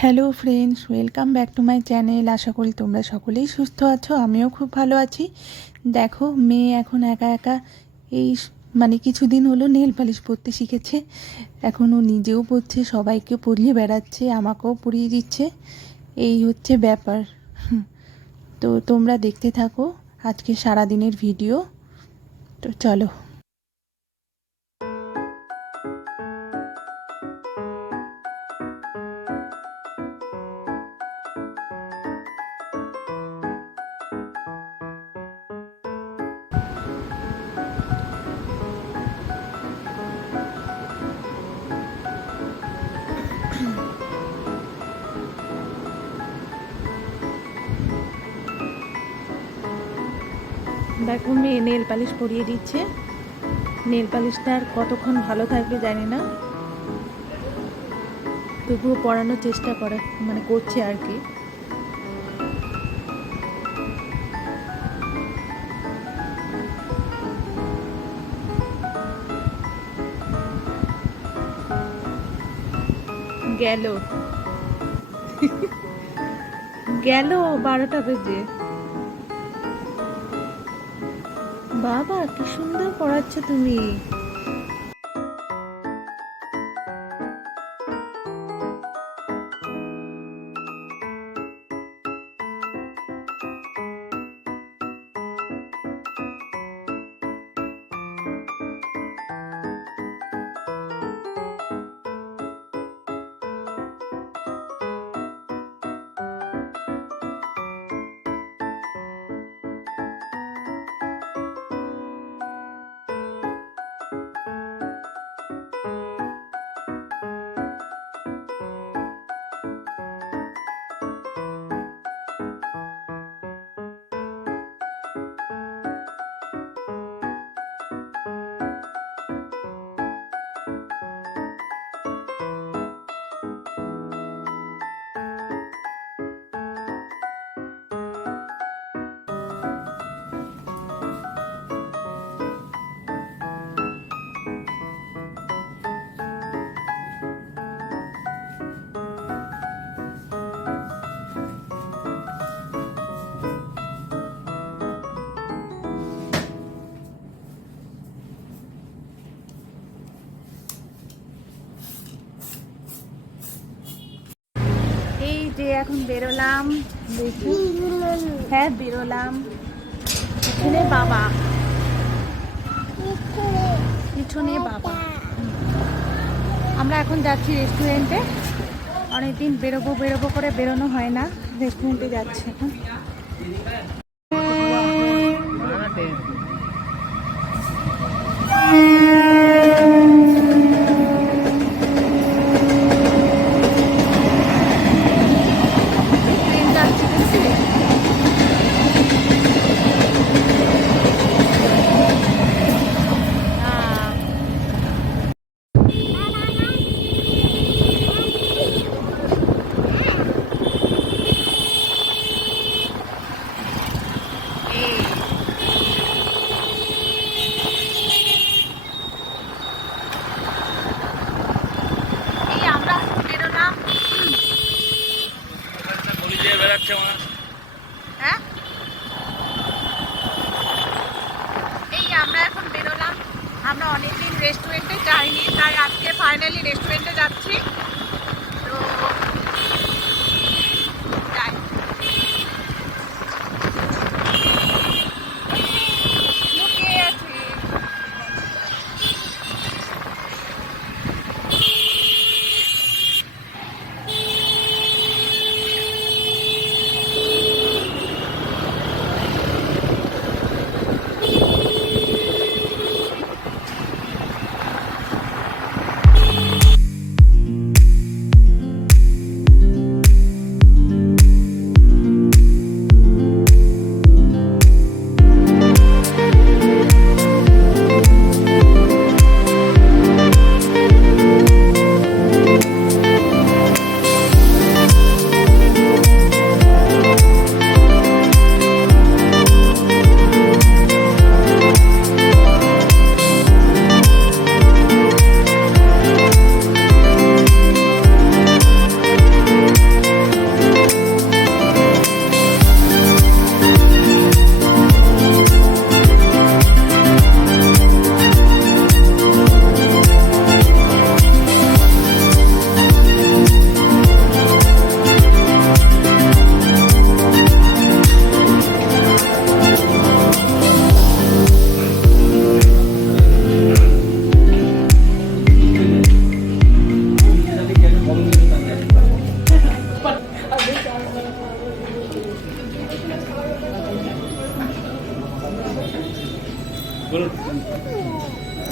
Hello friends, welcome back to my channel. আশা করি তোমরা সকলেই সুস্থ আছো, আমিও খুব ভালো আছি। দেখো, মেয়ে এখন একা একা এই কিছুদিন হলো নেল পালিশ পরতে শিখেছে। এখন ও নিজেও পরছে, সবাইকে পরিয়ে বেড়াচ্ছে, আমাকেও পরিয়ে দিচ্ছে। এই হচ্ছে ব্যাপার। তো তোমরা দেখতে থাকো আজকে সারাদিনের ভিডিও। তো চলো। দেখো, মেয়ে নেল পালিশ পরিয়ে দিচ্ছে। নেল পালিশটা আর কতক্ষণ ভালো থাকবে জানি না, তবুও পড়ানোর চেষ্টা করছে আর কি। গেল গেল 12টা বেজে। বাবা, কি সুন্দর পড়াচ্ছ তুমি। এই যে এখন বেরোলাম, দেখি। হ্যাঁ, বেরোলাম। পিছনে বাবা, পিছনে বাবা। আমরা এখন যাচ্ছি রেস্টুরেন্টে। অনেকদিন বেরোবো বেরোবো করে বেরোনো হয় না, রেস্টুরেন্টে যাচ্ছি এখন। হ্যাঁ, এই আমরা এখন বেরোলাম। আমরা অনেকদিন রেস্টুরেন্টে যাইনি, তাই আজকে ফাইনালি রেস্টুরেন্টে যাচ্ছি। তো যাই। লুকিয়ে আছি।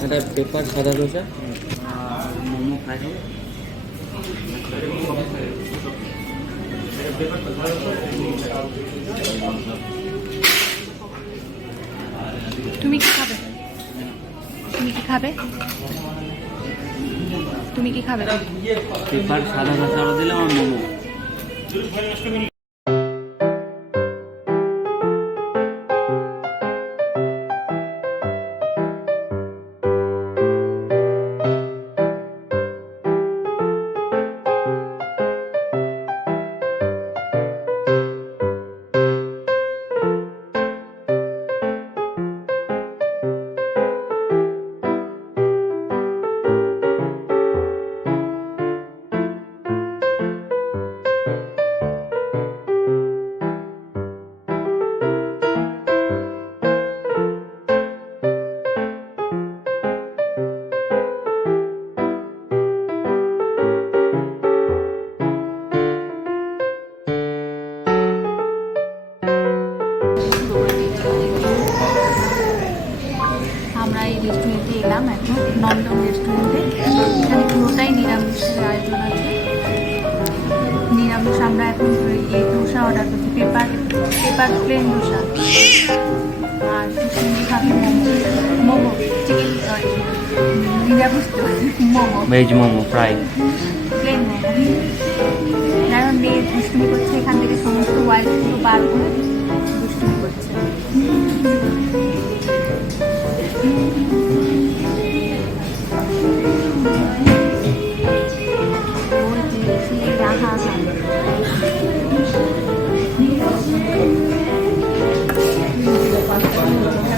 এটা পেপার সাদা ধোসা আর মোমো ফ্রাই হবে। তুমি কি খাবে? তুমি কি খাবে? তুমি কি খাবে? পেপার সাদা ধোসা অর্ডার দিলাম আর মোমো। আমরা এই রেস্টুরেন্টে এলাম এখন, নন্দন রেস্টুরেন্টে। এখানে পুরোটাই নিরামিষের আয়োজন আছে। নিরামিষ আমরা এখন এই ধোসা অর্ডার করছি, পেপার প্লেন ধোসা। আর চিংড়ি খাবি মোমো, চিকেন সরি নিরামিষ তো momo, veg momo fry. Plain momo. এখন মেয়ে দুষ্টুমি করছে, এখান থেকে সমস্ত ওয়াইফগুলো বার করে দুষ্টুমি করছে।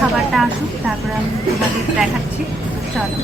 খাবারটা আসুক, তারপরে আমি তোমাদের দেখাচ্ছি। চলো।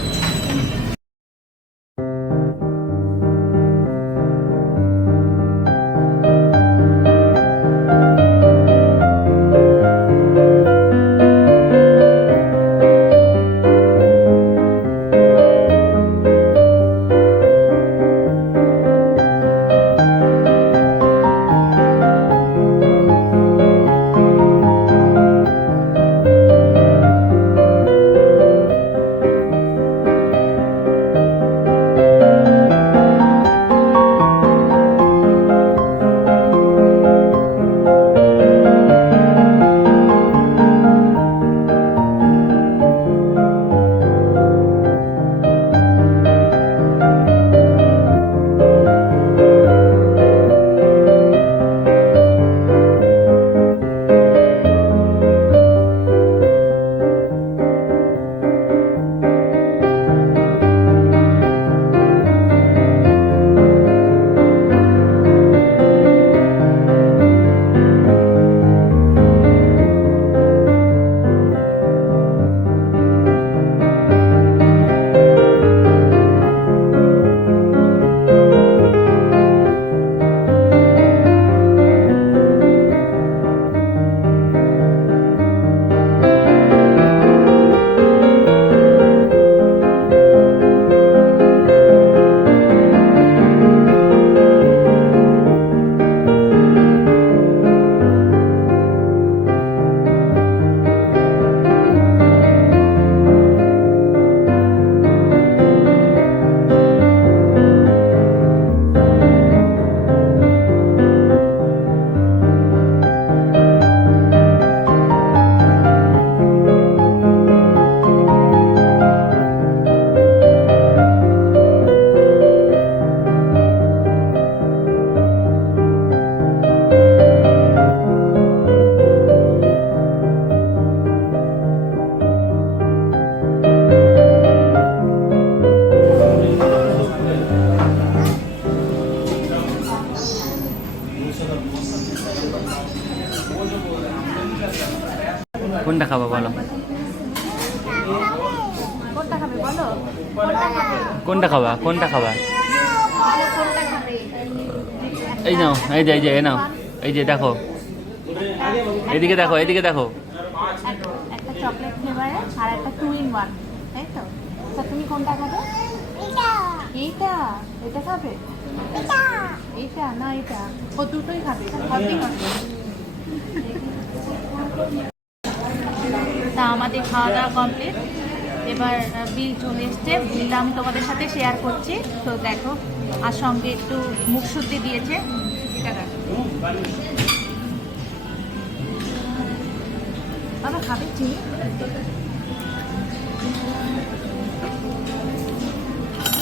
কোনটা খাবো বলো? কোনটা খাবে বলো? কোনটা খাবা? কোনটা খাবা? এই নাও, এই যে এই নাও, এই যে দেখো, এদিকে দেখো, এদিকে দেখো। একটা চকলেট ফ্লেভারে আর একটা 2 in 1, তাই তো? তা তুমি কোনটা খাবে? এইটা। এটা খাবে? এইটা না এটা? ও দুটোই খাবে, সবই খাবে। তা আমাদের খাওয়া দাওয়া কমপ্লিট। এবার বিল চলে এসছে, বিলটা আমি তোমাদের সাথে শেয়ার করছি। তো দেখো, আর সঙ্গে একটু মুখ শুদ্ধি দিয়েছে। এটা দেখো বাবা, খাবে চিনি?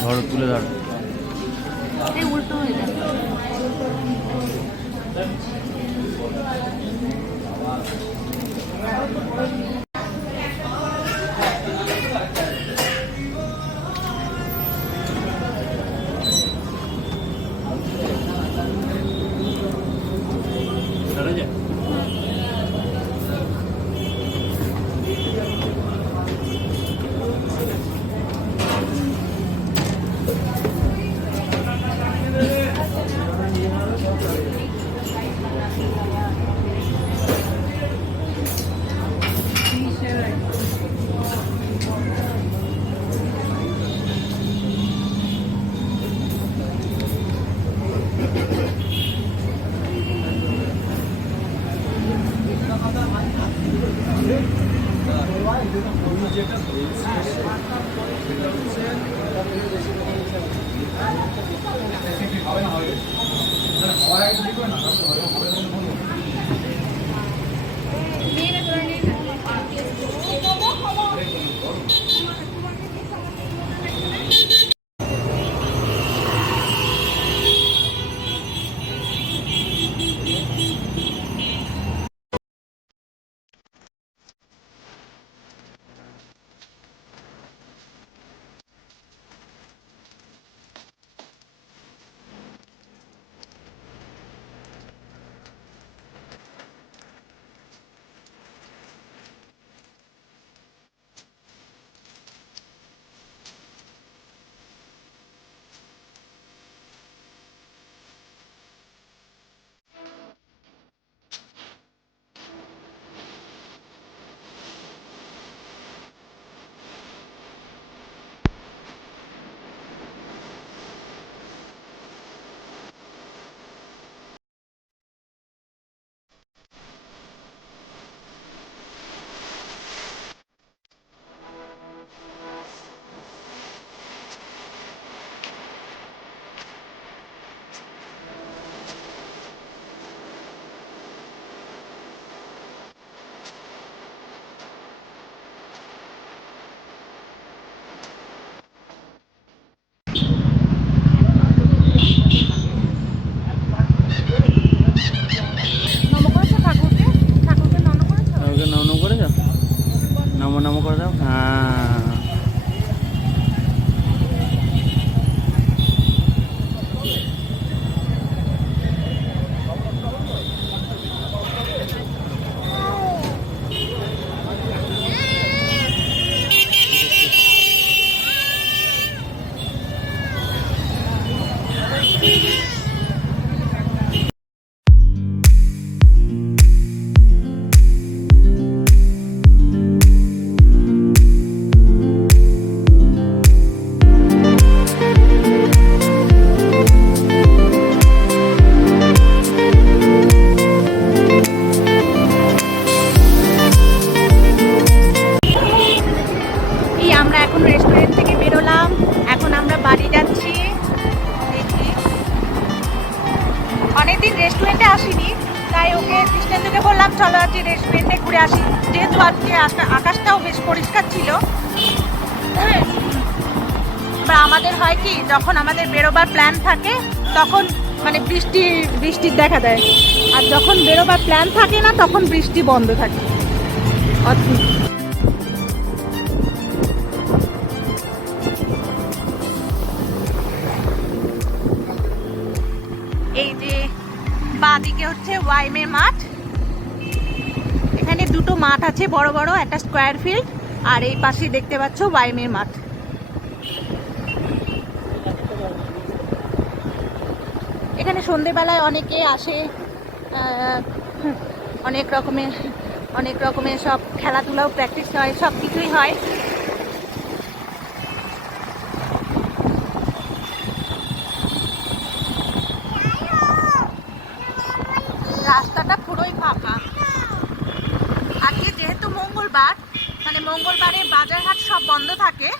ধরো, তুলে ধরো। এই উল্টো হয়ে যাবে। নম করেছো ঠাকুরকে? ঠাকুরকে নম করেছো? ওকে নম করে দাও, নম নম করে দাও। হ্যাঁ, এই আমরা এখন রেস্টুরেন্ট থেকে বেরোলাম, এখন আমরা বাড়ি যাচ্ছি। দেখি, অনেকদিন রেস্টুরেন্টে আসিনি, তাই ওকে কৃষ্ণেন্দুকে বললাম চলো আজকে রেস্টুরেন্টে ঘুরে আসি, যেহেতু আজকে আকাশটাও বেশ পরিষ্কার ছিল। বা আমাদের হয় কি, যখন আমাদের বেরোবার প্ল্যান থাকে তখন মানে বৃষ্টির দেখা দেয়, আর যখন বেরোবার প্ল্যান থাকে না তখন বৃষ্টি বন্ধ থাকে। অদ্ভুত। এই যে বাঁদিকে হচ্ছে ওয়াইমে মাঠ, এখানে দুটো মাঠ আছে বড় বড়, একটা স্কোয়ার ফিল্ড, আর এই পাশে দেখতে পাচ্ছ ওয়াইমের মাঠ। এখানে সন্ধেবেলায় অনেকে আসে, অনেক রকমের সব খেলাধুলাও প্র্যাকটিস হয়, সব কিছুই হয়। রাস্তাটা পুরোই ফাঁকা। আজকে যেহেতু মঙ্গলবার, মানে মঙ্গলবারে বাজারহাট সব বন্ধ থাকে,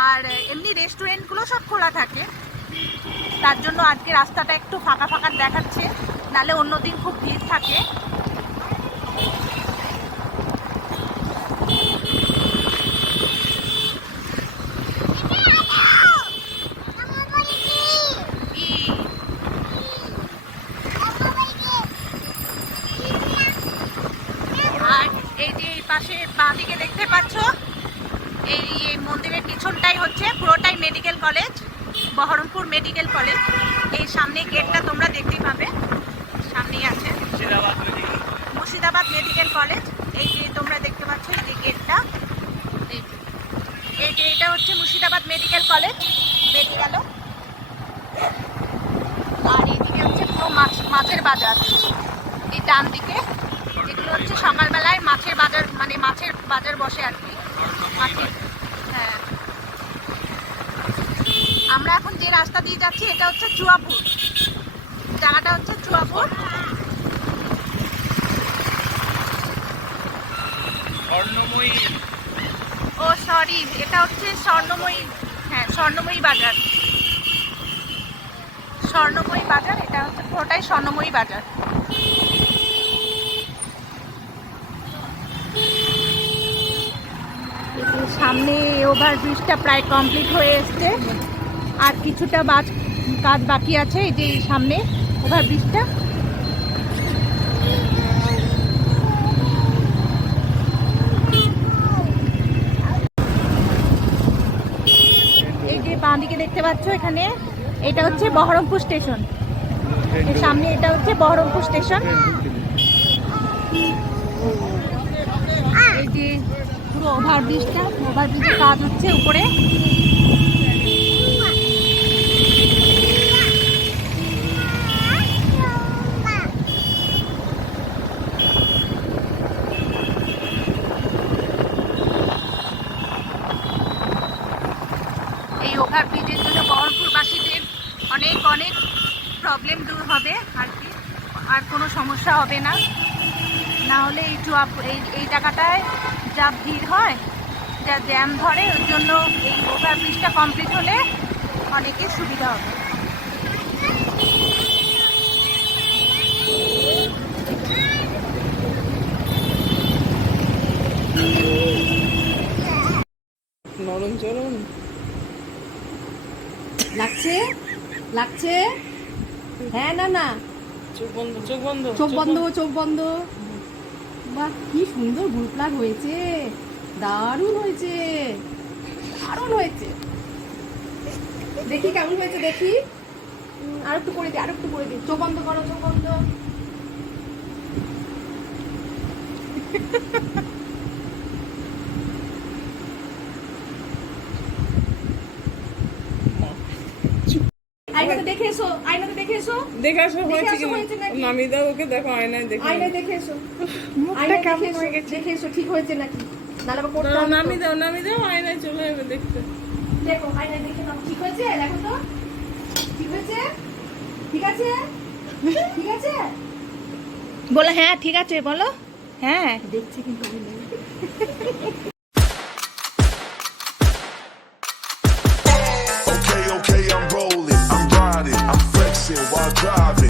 আর এমনি রেস্টুরেন্টগুলো সব খোলা থাকে। তার জন্য আজকে রাস্তাটা একটু ফাঁকা ফাঁকা দেখাচ্ছে, নাহলে অন্যদিন খুব ভিড় থাকে। আর এই যে এই পাশে বাঁ দিকে দেখতে পাচ্ছ, এই মন্দিরের পিছনটাই হচ্ছে পুরোটাই medical college, Baharampur medical college. এই সামনে গেটটা তোমরা দেখতেই পাবে, সামনেই আছে মুর্শিদাবাদ মেডিকেল কলেজ। এই যে তোমরা দেখতে পাচ্ছ এই যে গেটটা, এই যে এটা হচ্ছে মুর্শিদাবাদ মেডিকেল কলেজ বেরিয়ে গেল। আর এইদিকে হচ্ছে পুরো মাছের বাজার, এই ডান দিকে যেগুলো হচ্ছে সকালবেলায় মাছের বাজার, মানে মাছের বাজার বসে আর কি, মাছের। হ্যাঁ, আমরা এখন যে রাস্তা দিয়ে যাচ্ছি এটা হচ্ছে চুয়াপুর, জায়গাটা হচ্ছে চুয়াপুর। ও সরি, এটা হচ্ছে স্বর্ণময়ী, হ্যাঁ স্বর্ণময়ী বাজার, স্বর্ণময়ী বাজার, এটা হচ্ছে পুরোটাই স্বর্ণময়ী বাজার। সামনে ওভারব্রিজটা প্রায় কমপ্লিট হয়ে এসছে, আর কিছুটা কাজ বাকি আছে। এই যে সামনে ওভারব্রিজটা, এই যে বাঁ দিকে দেখতে পাচ্ছ এখানে, এটা হচ্ছে বহরমপুর স্টেশন, এর সামনে এটা হচ্ছে বহরমপুর স্টেশন। এই যে পুরো ওভারব্রিজটা, ওভারব্রিজের কাজ হচ্ছে উপরে। এই ওভারব্রিজের জন্য বহরমপুরবাসীদের অনেক অনেক প্রবলেম দূর হবে আর কি, আর কোনো সমস্যা হবে না। না হলে এই জায়গাটায় যা ভিড় হয়, যা জ্যাম ধরে, ওই জন্য এই ওভারব্রিজটা কমপ্লিট হলে অনেকের সুবিধা হবে। নরম চরম লাগছে, লাগছে। হ্যাঁ, না না, চোখ বন্ধ, চোখ বন্ধ, চোখ বন্ধ, চোখ বন্ধ। বাহ, কি সুন্দর ব্লু প্লাগ হয়েছে, দারুণ হয়েছে, দারুণ হয়েছে। দেখি কেমন হয়েছে, দেখি। আর একটু করে দিই, আর একটু করে দিই। চোখ বন্ধ করো, চোখ বন্ধ। আয়নাতে দেখে এসো, আয়নাতে দেখে এসো, দেখে আসো হয়েছে কি হয়েছে নাকি? নামিয়ে দাও ওকে, দেখো আয়নায় দেখে আয়নায় দেখে এসো, মুখটা আয়নায় কেমন দেখে হয়ে এসো, গেছে। দেখে এসো ঠিক হয়েছে নাকি। নাহলে আবার করতে হবে তো। নামিয়ে দাও আয়নায় চলে যাবে দেখতে। দেখো আয়নায় দেখে নাও, ঠিক হয়েছে, দেখো তো ঠিক হয়েছে, ঠিক আছে, ঠিক আছে। বলো হ্যাঁ ঠিক আছে, বলো হ্যাঁ। দেখছি কিন্তু আমি নেই।